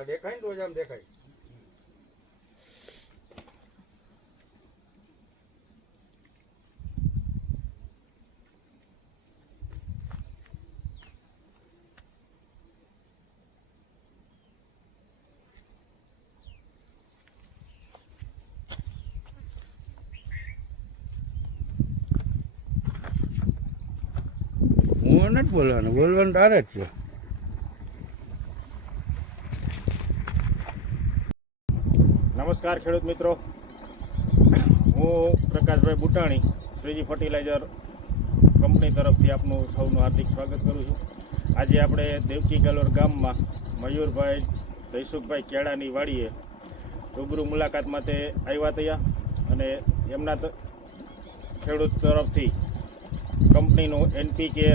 આ દેખાય ને તો આમ દેખાય. હું નથી બોલવાનું બોલવાનું તારે જ છે. નમસ્કાર ખેડૂત મિત્રો. હું પ્રકાશભાઈ બુટાણી, શ્રીજી ફર્ટિલાઇઝર કંપની તરફથી આપનું સૌનું હાર્દિક સ્વાગત કરું છું. આજે આપણે દેવકી ગલોર ગામમાં મયુરભાઈ જયસુખભાઈ કેળાની વાડીએ રૂબરૂ મુલાકાત માટે આવ્યા થયા અને એમના ખેડૂત તરફથી કંપનીનું એનપીકે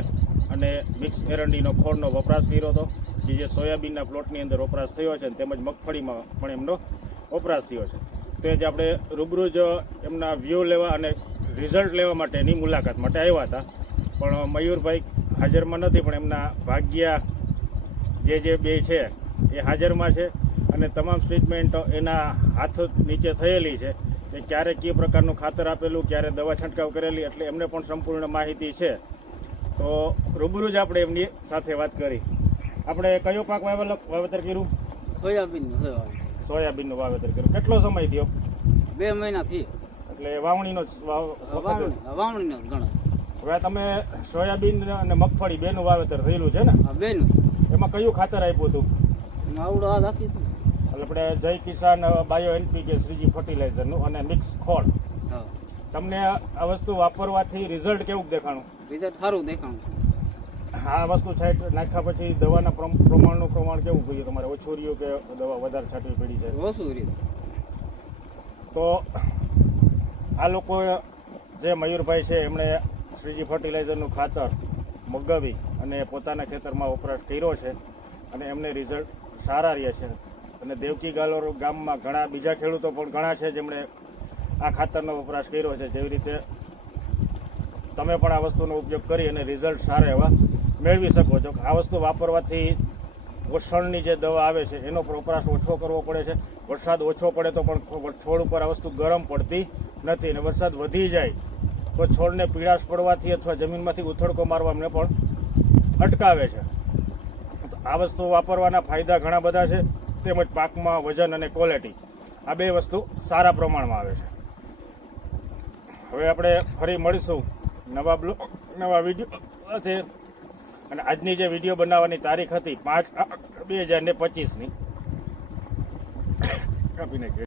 અને મિક્સ એરંડીનો ખોળનો વપરાશ કર્યો હતો, કે જે સોયાબીનના પ્લોટની અંદર વપરાશ થયો છે તેમજ મગફળીમાં પણ એમનો વપરાશ થયો છે. તે જ આપણે રૂબરૂ જ એમના વ્યૂ લેવા અને રિઝલ્ટ લેવા માટેની મુલાકાત માટે આવ્યા હતા. પણ મયુરભાઈ હાજરમાં નથી, પણ એમના ભાગ્યા જે જે બે છે એ હાજરમાં છે અને તમામ ટ્રીટમેન્ટ એના હાથ નીચે થયેલી છે કે ક્યારે કઈ પ્રકારનું ખાતર આપેલું, ક્યારે દવા છંટકાવ કરેલી એટલે એમને પણ સંપૂર્ણ માહિતી છે. તો રૂબરૂ જ આપણે એમની સાથે વાત કરી. આપણે કયો પાક વાવેતર કર્યું? Soybean soybean. સોયાબીનનું વાવેતર કર્યું. કેટલો સમય થયો? બે મહિનાથી એટલે વાવણીનો વાવણીનો ગણો. હવે તમે સોયાબીન અને મગફળી બેનું વાવેતર થયેલું છે ને? બેનું બેન એમાં કયું ખાતર આપ્યું હતું? આવડો હાથ આપી હતી. એટલે આપણે જય કિસાન બાયો એનપીકે શ્રીજી ફર્ટિલાઇઝરનું અને મિક્સ ખોળ. તમને આ વસ્તુ વાપરવાથી રિઝલ્ટ કેવું દેખાણું? રિઝલ્ટ સારું દેખાણું આ વસ્તુ છાંટ નાખ્યા પછી દવાના પ્રમ- પ્રમાણનું પ્રમાણ કેવું જોઈએ તમારે? ઓછું રહ્યું કે દવા વધારે છાંટવી પડી છે? ઓછું રહ્યું. તો આ લોકો જે મયુરભાઈ છે એમણે શ્રીજી ફર્ટિલાઇઝરનું ખાતર મગાવી અને પોતાના ખેતરમાં વપરાશ કર્યો છે અને એમને રિઝલ્ટ સારા રહ્યા છે. અને દેવકી ગાલોર ગામમાં ઘણા બીજા ખેડૂતો પણ ઘણા છે જેમણે આ ખાતરનો વપરાશ કર્યો છે. જેવી રીતે તમે પણ આ વસ્તુનો ઉપયોગ કરી અને રિઝલ્ટ સારા એવા મેળવી શકો છો આ વસ્તુ વાપરવાથી ઓસણની જે દવા આવે છે, એનો વપરાશ ઓછો કરવો પડે છે. વરસાદ ઓછો પડે તો પણ છોડ ઉપર આ વસ્તુ ગરમ પડતી નથી અને વરસાદ વધી જાય તો છોડને પીળાશ પડવાથી અથવા જમીનમાંથી ઉથડકો મારવાને પણ અટકાવે છે. આ વસ્તુ વાપરવાના ફાયદા ઘણા બધા છે, તેમજ પાકમાં વજન અને ક્વોલિટી આ બે વસ્તુ સારા પ્રમાણમાં આવે છે. હવે આપણે ફરી મળીશું નવા બ્લોગ નવા વીડિયો સાથે. અને આજની જે વીડિયો બનાવવાની તારીખ હતી પાંચ બે હજાર ને પચીસની. કાપી નાખી